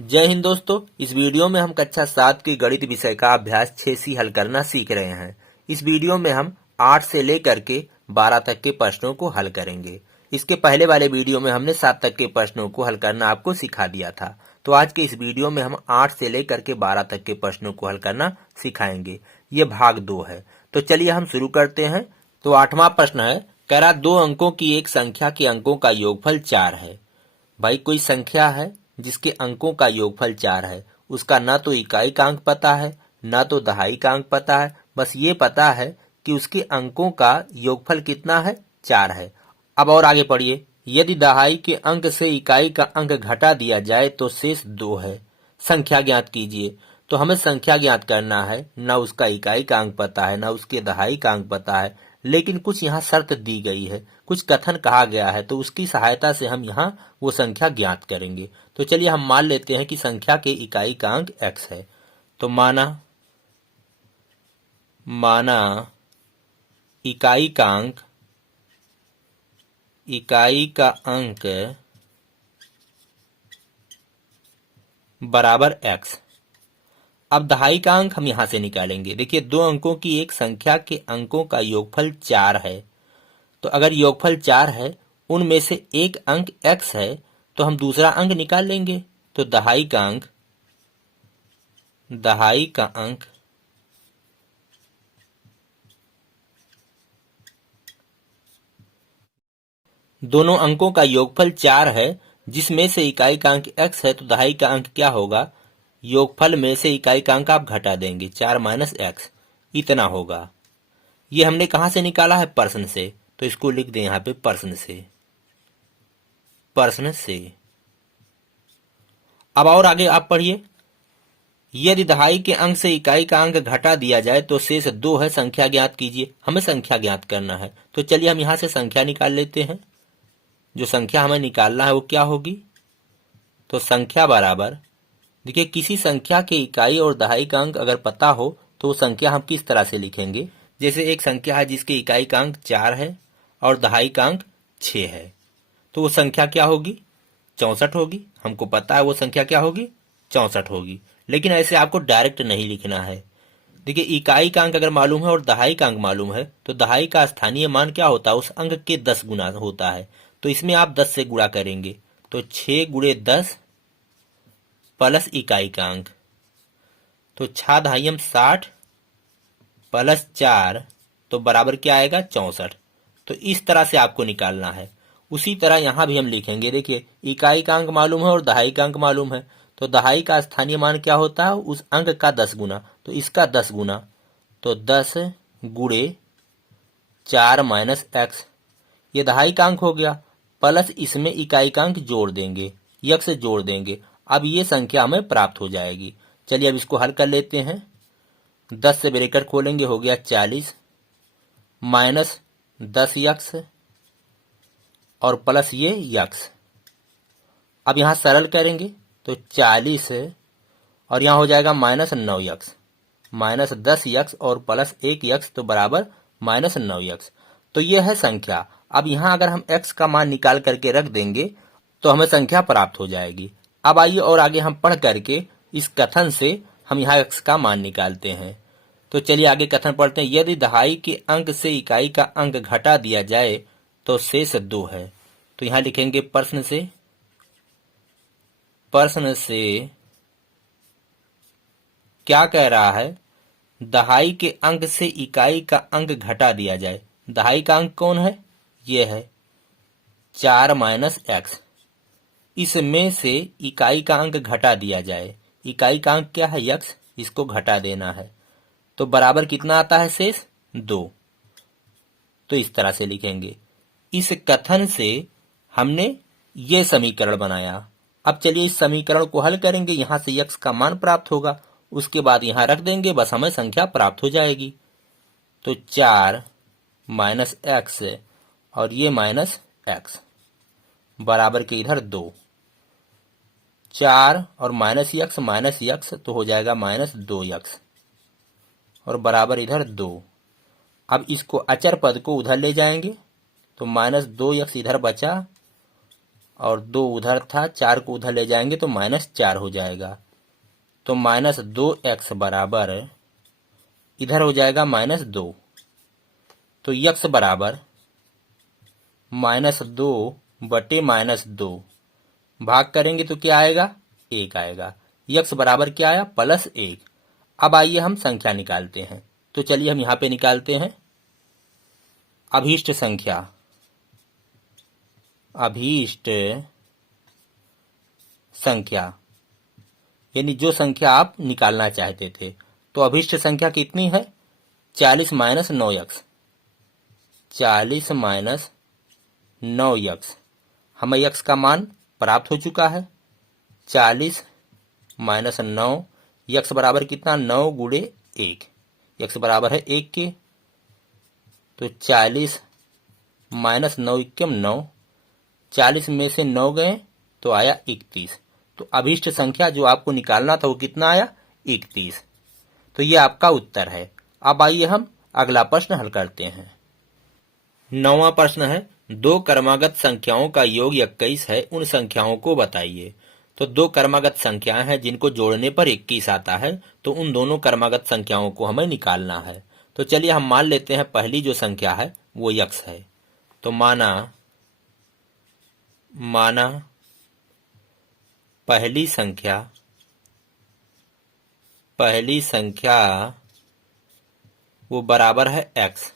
जय हिंद दोस्तों। इस वीडियो में हम कक्षा 7 की गणित विषय का अभ्यास 6C हल करना सीख रहे हैं। इस वीडियो में हम 8 से लेकर के 12 तक के प्रश्नों को हल करेंगे। इसके पहले वाले वीडियो में हमने 7 तक के प्रश्नों को हल करना आपको सिखा दिया था। तो आज के इस वीडियो में हम 8 से लेकर के 12 तक के प्रश्नों को हल करना सिखाएंगे। ये भाग 2 है। तो चलिए हम शुरू करते हैं। तो 8वां प्रश्न है, कह रहा 2 अंकों की एक संख्या के अंकों का योगफल 4 है। भाई कोई संख्या है जिसके अंकों का योगफल 4 है, उसका ना तो इकाई का अंक पता है ना तो दहाई का अंक पता है, बस ये पता है कि उसके अंकों का योगफल कितना है, 4 है। अब और आगे पढ़िए, यदि दहाई के अंक से इकाई का अंक घटा दिया जाए तो शेष 2 है, संख्या ज्ञात कीजिए। तो हमें संख्या ज्ञात करना है, ना उसका इकाई का अंक पता है ना उसके दहाई का अंक पता है, लेकिन कुछ यहाँ शर्त दी गई है, कुछ कथन कहा गया है, तो उसकी सहायता से हम यहाँ वो संख्या ज्ञात करेंगे। तो चलिए हम मान लेते हैं कि संख्या के इकाई का अंक x है। तो माना इकाई का अंक बराबर x। अब दहाई का अंक हम यहां से निकालेंगे। देखिए 2 अंकों की एक संख्या के अंकों का योगफल 4 है, तो अगर योगफल 4 है, उनमें से एक अंक x है, तो हम दूसरा अंक निकाल लेंगे। तो दहाई का अंक दोनों अंकों का योगफल 4 है, जिसमें से इकाई का अंक x है, तो दहाई का अंक क्या होगा, योगफल में से इकाई का अंक आप घटा देंगे, 4 माइनस x, इतना होगा। ये हमने कहां से निकाला है, प्रश्न से, तो इसको लिख दें यहां पे प्रश्न से। अब और आगे आप पढ़िए, यदि दहाई के अंक से इकाई का अंक घटा दिया जाए तो शेष 2 है, संख्या ज्ञात कीजिए। हमें संख्या ज्ञात करना है, तो चलिए हम यहां से संख्या निकाल लेते हैं। जो संख्या हमें निकालना है वो क्या होगी, तो संख्या बराबर, देखिए किसी संख्या के इकाई और दहाई का अंक अगर पता हो तो वो संख्या हम किस तरह से लिखेंगे। जैसे एक संख्या है जिसके इकाई का अंक 4 है और दहाई का अंक 6 है, तो वो संख्या क्या होगी, 64 होगी। हमको पता है वो संख्या क्या होगी, 64 होगी। लेकिन ऐसे आपको डायरेक्ट नहीं लिखना है। देखिए इकाई का अंक अगर मालूम है और दहाई का अंक मालूम है, तो दहाई का स्थानीय मान क्या होता है, उस अंक के 10 गुना होता है। तो इसमें आप 10 से गुणा करेंगे, तो 6 गुणे 10 प्लस इकाई का अंक, तो 6 दहाई 60 प्लस 4, तो बराबर क्या आएगा, 64। तो इस तरह से आपको निकालना है। उसी तरह यहां भी हम लिखेंगे। देखिए इकाई का अंक मालूम है और दहाई का अंक मालूम है, तो दहाई का स्थानीय मान क्या होता है, उस अंक का 10 गुना, तो इसका 10 गुना, तो 10 गुणे 4 माइनस x, ये दहाई का अंक हो गया, प्लस इसमें इकाई का अंक जोड़ देंगे, यक्स जोड़ देंगे। अब ये संख्या हमें प्राप्त हो जाएगी। चलिए अब इसको हल कर लेते हैं। 10 से ब्रैकेट खोलेंगे, हो गया 40 माइनस 10 यक्स और प्लस ये यक्स। अब यहां सरल करेंगे तो 40 और यहां हो जाएगा माइनस 9 यक्स, माइनस 10 यक्स और प्लस 1 यक्स, तो बराबर माइनस 9 यक्स। तो ये है संख्या। अब यहां अगर हम x का मान निकाल करके रख देंगे तो हमें संख्या प्राप्त हो जाएगी। अब आइए और आगे हम पढ़ करके इस कथन से हम यहाँ x का मान निकालते हैं। तो चलिए आगे कथन पढ़ते हैं, यदि दहाई के अंक से इकाई का अंक घटा दिया जाए तो शेष 2 है। तो यहां लिखेंगे प्रश्न से क्या कह रहा है, दहाई के अंक से इकाई का अंक घटा दिया जाए। दहाई का अंक कौन है, ये है 4 माइनस x, इसमें से इकाई का अंक घटा दिया जाए। इकाई का अंक क्या है, यक्स, इसको घटा देना है, तो बराबर कितना आता है, शेष 2। तो इस तरह से लिखेंगे। इस कथन से हमने ये समीकरण बनाया। अब चलिए इस समीकरण को हल करेंगे, यहां से यक्स का मान प्राप्त होगा, उसके बाद यहां रख देंगे, बस हमें संख्या प्राप्त हो जाएगी। तो 4 माइनस एक्स और ये माइनस एक्स बराबर के इधर 2, 4 और माइनस यक्स तो हो जाएगा माइनस 2 यक्स और बराबर इधर 2। अब इसको अचर पद को उधर ले जाएंगे, तो माइनस 2 यक्स इधर बचा और 2 उधर था, 4 को उधर ले जाएंगे तो -4 हो जाएगा। तो -2x बराबर इधर हो जाएगा -2। तो x बराबर -2 बटे -2 भाग करेंगे तो क्या आएगा, 1 आएगा। x बराबर क्या आया, +1। अब आइए हम संख्या निकालते हैं। तो चलिए हम यहाँ पे निकालते हैं अभीष्ट संख्या। अभीष्ट संख्या यानी जो संख्या आप निकालना चाहते थे। तो अभीष्ट संख्या कितनी है, 40 - 9x। 40 - 9x हमें x का मान प्राप्त हो चुका है। 40 - 9 x बराबर कितना, 9 गुणे 1। x बराबर है 1 के। तो 40 - 9 = 9। 40 में से 9 गए तो आया 31। तो अभीष्ट संख्या जो आपको निकालना था वो कितना आया, 31। तो ये आपका उत्तर है। अब आइए हम अगला प्रश्न हल करते हैं। 9वां प्रश्न है, दो क्रमागत संख्याओं का योग 21 है, उन संख्याओं को बताइए। तो दो क्रमागत संख्याएं हैं जिनको जोड़ने पर 21 आता है। तो उन दोनों क्रमागत संख्याओं को हमें निकालना है। तो चलिए हम मान लेते हैं पहली जो संख्या है वो x है। तो माना पहली संख्या वो बराबर है x।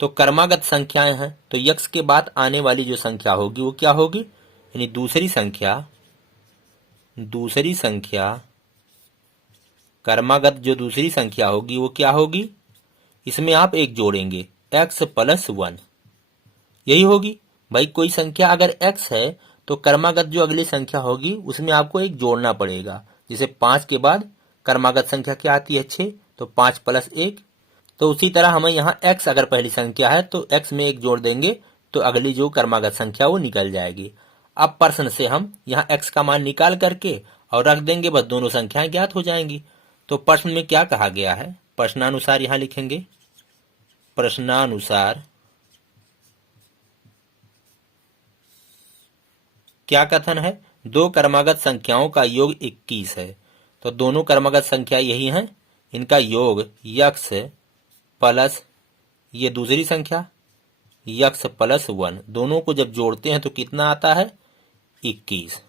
तो क्रमागत संख्याएं हैं तो x के बाद आने वाली जो संख्या होगी वो क्या होगी, यानी दूसरी संख्या क्रमागत जो दूसरी संख्या होगी वो क्या होगी, इसमें आप एक जोड़ेंगे, x + 1 यही होगी। भाई कोई संख्या अगर x है तो क्रमागत जो अगली संख्या होगी उसमें आपको एक जोड़ना पड़ेगा। जैसे 5 के बाद क्रमागत संख्या क्या आती है, 6। तो 5 + 1। तो उसी तरह हमें यहाँ x अगर पहली संख्या है तो x में एक जोड़ देंगे तो अगली जो क्रमागत संख्या वो निकल जाएगी। अब प्रश्न से हम यहाँ x का मान निकाल करके और रख देंगे, बस दोनों संख्याएं ज्ञात हो जाएंगी। तो प्रश्न में क्या कहा गया है, प्रश्नानुसार यहाँ लिखेंगे। प्रश्नानुसार क्या कथन है, दो क्रमागत संख्याओं का योग 21 है। तो दोनों क्रमागत संख्या यही हैं, इनका योग x प्लस ये दूसरी संख्या x + 1 दोनों को जब जोड़ते हैं तो कितना आता है, 21।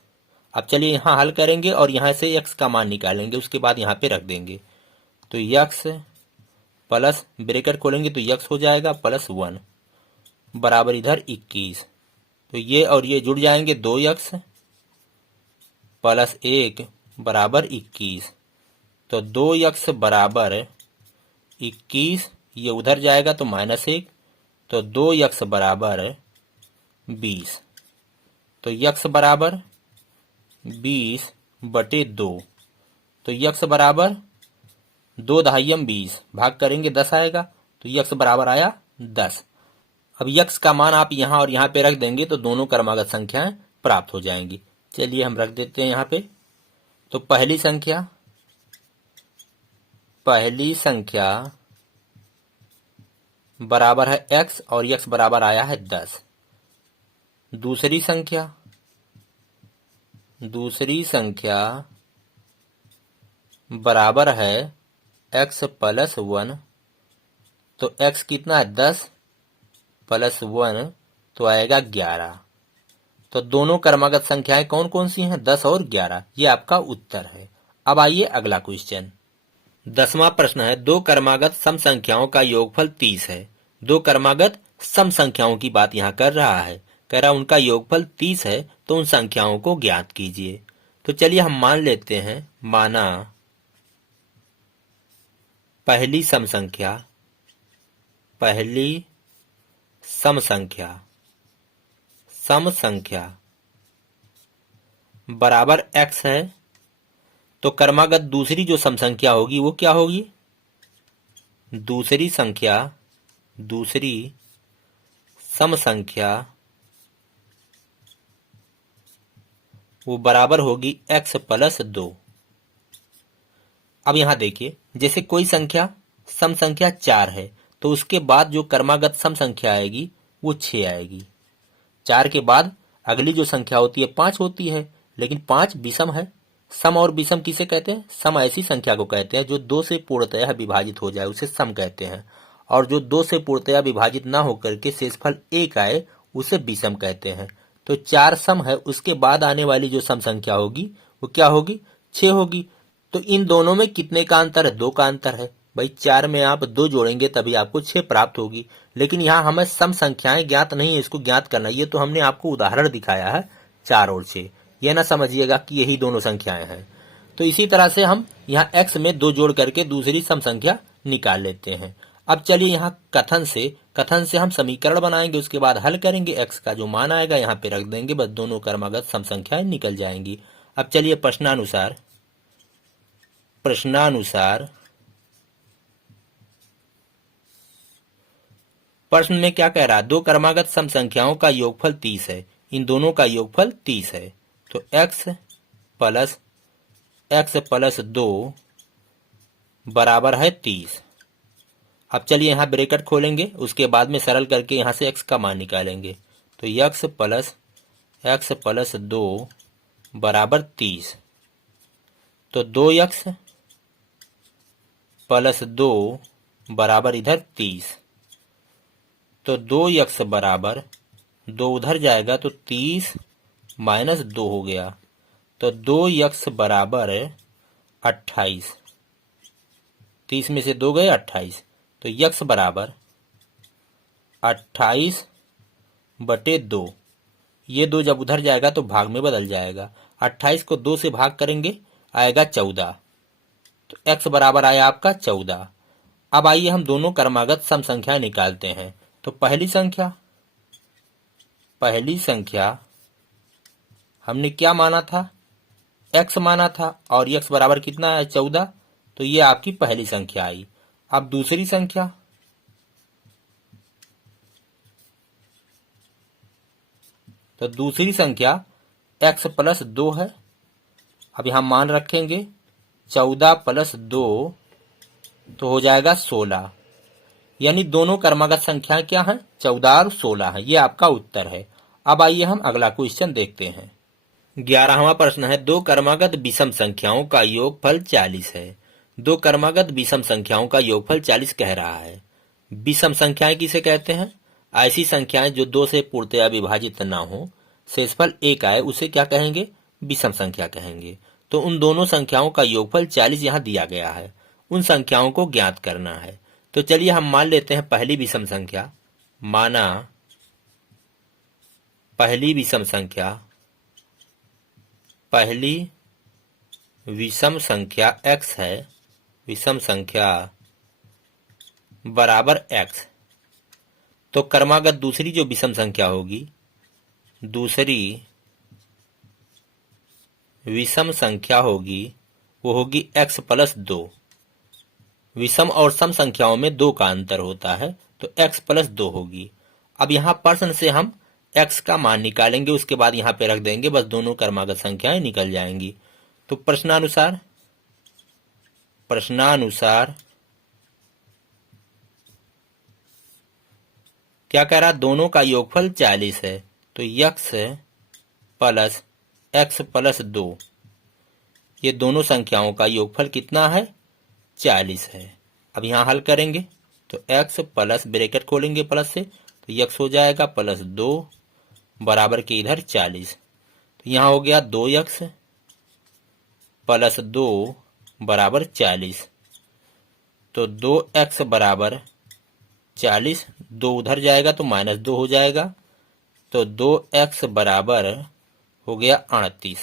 अब चलिए यहाँ हल करेंगे और यहाँ से x का मान निकालेंगे, उसके बाद यहाँ पे रख देंगे। तो x प्लस ब्रैकेट खोलेंगे तो x हो जाएगा +1 बराबर इधर 21। तो ये और ये जुड़ जाएंगे, 2x + 1 बराबर 21। तो 2x बराबर 21, ये उधर जाएगा तो -1। तो 2x बराबर 20। तो x बराबर 20 बटे 2। तो x बराबर 2 दहाइयम 20 भाग करेंगे 10 आएगा। तो x बराबर आया 10। अब x का मान आप यहाँ और यहाँ पे रख देंगे तो दोनों क्रमागत संख्याएं प्राप्त हो जाएंगी। चलिए हम रख देते हैं यहाँ पे। तो पहली संख्या बराबर है x और x बराबर आया है 10। दूसरी संख्या बराबर है x + 1। तो x कितना है, 10 + 1 तो आएगा 11। तो दोनों क्रमागत संख्याएं कौन कौन सी हैं, 10 और 11। ये आपका उत्तर है। अब आइए अगला क्वेश्चन। 10वां प्रश्न है, दो क्रमागत सम संख्याओं का योगफल 30 है। दो क्रमागत सम संख्याओं की बात यहाँ कर रहा है, कह रहा उनका योगफल 30 है, तो उन संख्याओं को ज्ञात कीजिए। तो चलिए हम मान लेते हैं, माना पहली सम संख्या बराबर x है। तो क्रमागत दूसरी जो सम संख्या होगी वो क्या होगी, दूसरी सम संख्या वो बराबर होगी x + 2। अब यहां देखिए, जैसे कोई संख्या सम संख्या 4 है तो उसके बाद जो क्रमागत सम संख्या आएगी वो 6 आएगी। 4 के बाद अगली जो संख्या होती है 5 होती है, लेकिन 5 विषम है। सम और विषम किसे कहते हैं? सम ऐसी संख्या को कहते हैं जो 2 से पूर्णतया विभाजित हो जाए, उसे सम कहते हैं। और जो 2 से पूर्णतया विभाजित ना होकर के शेषफल 1 आए, उसे विषम कहते हैं। तो 4 सम है, उसके बाद आने वाली जो सम संख्या होगी वो क्या होगी? 6 होगी। तो इन दोनों में कितने का अंतर है? 2 का अंतर है। भाई 4 में आप 2 जोड़ेंगे तभी आपको 6 प्राप्त होगी। लेकिन यहाँ हमें सम संख्याएं ज्ञात नहीं है, इसको ज्ञात करना। ये तो हमने आपको उदाहरण दिखाया है 4 और 6। यह ना समझिएगा कि यही दोनों संख्याएं हैं। तो इसी तरह से हम यहाँ x में 2 जोड़ करके दूसरी सम संख्या निकाल लेते हैं। अब चलिए यहाँ कथन से हम समीकरण बनाएंगे, उसके बाद हल करेंगे। x का जो मान आएगा यहाँ पे रख देंगे, बस दोनों क्रमागत सम संख्याएं निकल जाएंगी। अब चलिए प्रश्नानुसार प्रश्न में क्या कह रहा है? 2 क्रमागत सम संख्याओं का योगफल 30 है। इन दोनों का योगफल 30 है। तो x प्लस 2 बराबर है 30। अब चलिए यहाँ ब्रैकेट खोलेंगे, उसके बाद में सरल करके यहाँ से x का मान निकालेंगे। तो x प्लस 2 बराबर 30। तो 2x प्लस 2 बराबर इधर 30। तो 2x बराबर 2 उधर जाएगा तो 30 माइनस 2 हो गया। तो 2x बराबर 28। 30 में से 2 गए 28। तो x बराबर 28 बटे 2। ये 2 जब उधर जाएगा तो भाग में बदल जाएगा। 28 को 2 से भाग करेंगे, आएगा 14। तो x बराबर आया आपका 14। अब आइए हम दोनों क्रमागत सम संख्या निकालते हैं। तो पहली संख्या हमने क्या माना था? x माना था, और x बराबर कितना है? 14। तो ये आपकी पहली संख्या आई। अब दूसरी संख्या, तो दूसरी संख्या x प्लस 2 है। अब यहां मान रखेंगे 14 प्लस 2 तो हो जाएगा 16। यानी दोनों क्रमागत संख्याएं क्या हैं? 14 और 16 है। ये आपका उत्तर है। अब आइए हम अगला क्वेश्चन देखते हैं। 11वां प्रश्न है, 2 क्रमागत विषम संख्याओं का योगफल 40 है। 2 क्रमागत विषम संख्याओं का योगफल 40 कह रहा है। विषम संख्याएं किसे कहते हैं? ऐसी संख्याएं जो 2 से पूर्णतया विभाजित ना हो, शेषफल 1 आए, उसे क्या कहेंगे? विषम संख्या कहेंगे। तो उन दोनों संख्याओं का योगफल 40 यहाँ दिया गया है। उन संख्याओं को ज्ञात करना है। तो चलिए हम मान लेते हैं पहली विषम संख्या। माना पहली विषम संख्या x है। विषम संख्या बराबर x। तो क्रमागत दूसरी जो विषम संख्या होगी, दूसरी विषम संख्या होगी, वो होगी x प्लस 2। विषम और सम संख्याओं में 2 का अंतर होता है, तो x प्लस 2 होगी। अब यहाँ प्रश्न से हम x का मान निकालेंगे, उसके बाद यहाँ पे रख देंगे, बस दोनों क्रमागत संख्याएं निकल जाएंगी। तो प्रश्नानुसार क्या कह रहा? दोनों का योगफल 40 है। तो x प्लस x प्लस 2, ये दोनों संख्याओं का योगफल कितना है? 40 है। अब यहाँ हल करेंगे तो x प्लस, ब्रैकेट खोलेंगे प्लस से, तो x हो जाएगा प्लस 2 बराबर के इधर 40। तो यहाँ हो गया 2x प्लस 2 बराबर 40। तो 2x बराबर 40, 2 उधर जाएगा तो माइनस 2 हो जाएगा। तो 2x बराबर हो गया 38।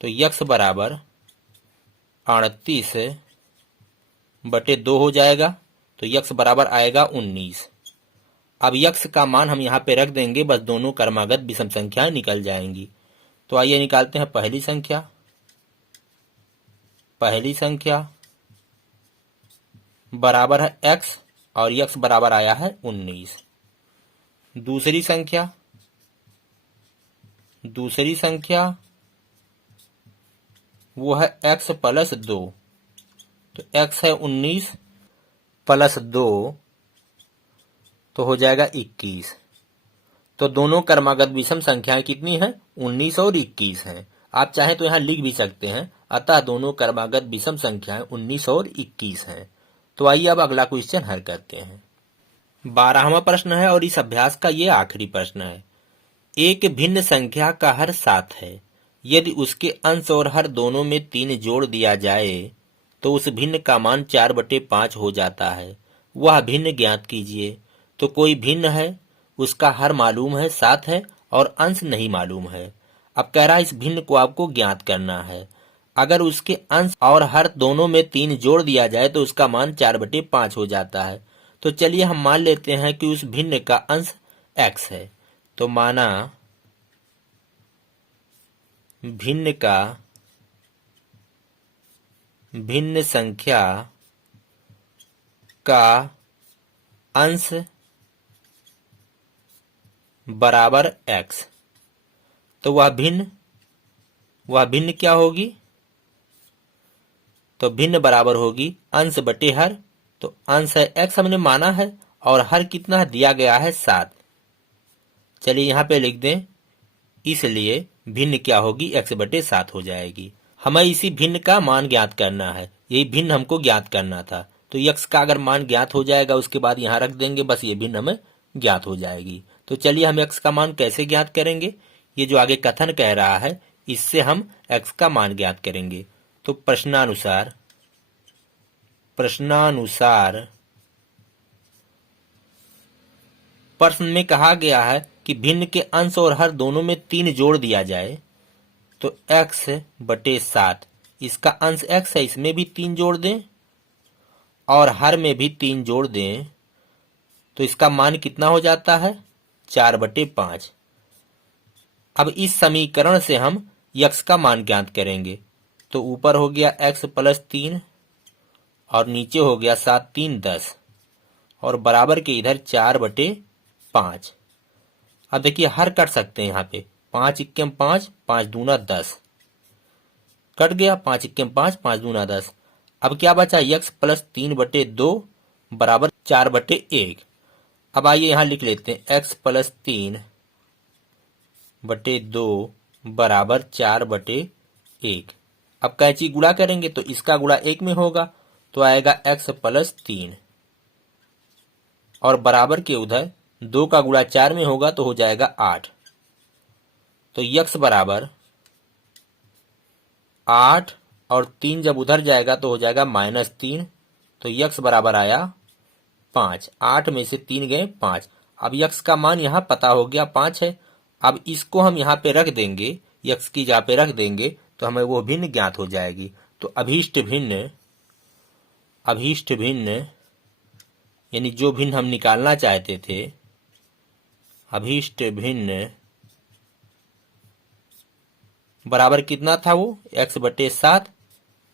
तो x बराबर 38 बटे 2 हो जाएगा। तो x बराबर आएगा 19। अब x का मान हम यहाँ पे रख देंगे, बस दोनों क्रमागत विषम संख्याएं निकल जाएंगी। तो आइए निकालते हैं पहली संख्या बराबर है x, और x बराबर आया है 19। दूसरी संख्या वो है x प्लस 2। तो x है 19 प्लस 2 तो हो जाएगा 21। तो दोनों क्रमागत विषम संख्याएं कितनी हैं? 19 और 21 हैं। आप चाहें तो यहाँ लिख भी सकते हैं, अतः दोनों क्रमागत विषम संख्याएं 19 और 21 हैं। तो आइए अब अगला क्वेश्चन हल करते हैं। 12वां प्रश्न है और इस अभ्यास का ये आखिरी प्रश्न है। एक भिन्न संख्या का हर 7 है। यदि उसके अंश और हर दोनों में 3 जोड़ दिया जाए तो उस भिन्न का मान 4/5 हो जाता है। वह भिन्न ज्ञात कीजिए। तो कोई भिन्न है, उसका हर मालूम है 7 है और अंश नहीं मालूम है। अब कह रहा है इस भिन्न को आपको ज्ञात करना है। अगर उसके अंश और हर दोनों में 3 जोड़ दिया जाए तो उसका मान 4/5 हो जाता है। तो चलिए हम मान लेते हैं कि उस भिन्न का अंश x है। तो माना भिन्न का भिन्न संख्या का अंश बराबर x। तो वह भिन्न क्या होगी? तो भिन्न बराबर होगी अंश बटे हर। तो अंश है x हमने माना है और हर कितना दिया गया है 7। चलिए यहाँ पे लिख दें, इसलिए भिन्न क्या होगी? x/7 हो जाएगी। हमें इसी भिन्न का मान ज्ञात करना है, यही भिन्न हमको ज्ञात करना था। तो x का अगर मान ज्ञात हो जाएगा उसके बाद यहाँ रख देंगे, बस ये भिन्न हमें ज्ञात हो जाएगी। तो चलिए हम x का मान कैसे ज्ञात करेंगे? ये जो आगे कथन कह रहा है इससे हम x का मान ज्ञात करेंगे। तो प्रश्नानुसार प्रश्न में कहा गया है कि भिन्न के अंश और हर दोनों में 3 जोड़ दिया जाए तो x/7, इसका अंश x है, इसमें भी 3 जोड़ दें और हर में भी 3 जोड़ दें तो इसका मान कितना हो जाता है? 4/5। अब इस समीकरण से हम x का मान ज्ञात करेंगे। तो ऊपर हो गया x + 3 और नीचे हो गया 7 3 10 और बराबर के इधर 4/5। अब देखिए हर कट सकते हैं यहाँ पे, 5 × 5, 5 दूना 10 कट गया, 5 × 5, 5 दूना 10। अब क्या बचा? x + 3/2 बराबर 4/1। अब आइए यहाँ लिख लेते हैं x + 3/2 बराबर 4/1। अब कैंची गुणा करेंगे तो इसका गुणा 1 में होगा तो आएगा x + 3 और बराबर के उधर 2 का गुणा 4 में होगा तो हो जाएगा 8। तो x बराबर 8 और 3 जब उधर जाएगा तो हो जाएगा -3। तो x बराबर आया 5। 8 में से 3 गए 5। अब x का मान यहाँ पता हो गया 5 है। अब इसको हम यहाँ पे रख देंगे, x की जगह पे रख देंगे तो हमें वो भिन्न ज्ञात हो जाएगी। तो अभीष्ट भिन्न यानी जो भिन्न हम निकालना चाहते थे, अभीष्ट भिन्न बराबर कितना था? वो x/7।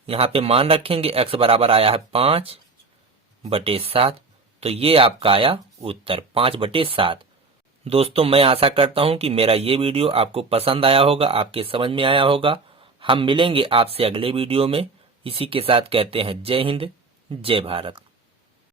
यहाँ पे मान रखेंगे, x बराबर आया है 5/7। तो ये आपका आया उत्तर 5/7। दोस्तों मैं आशा करता हूँ कि मेरा ये वीडियो आपको पसंद आया होगा, आपके समझ में आया होगा। हम मिलेंगे आपसे अगले वीडियो में। इसी के साथ कहते हैं जय हिंद, जय भारत।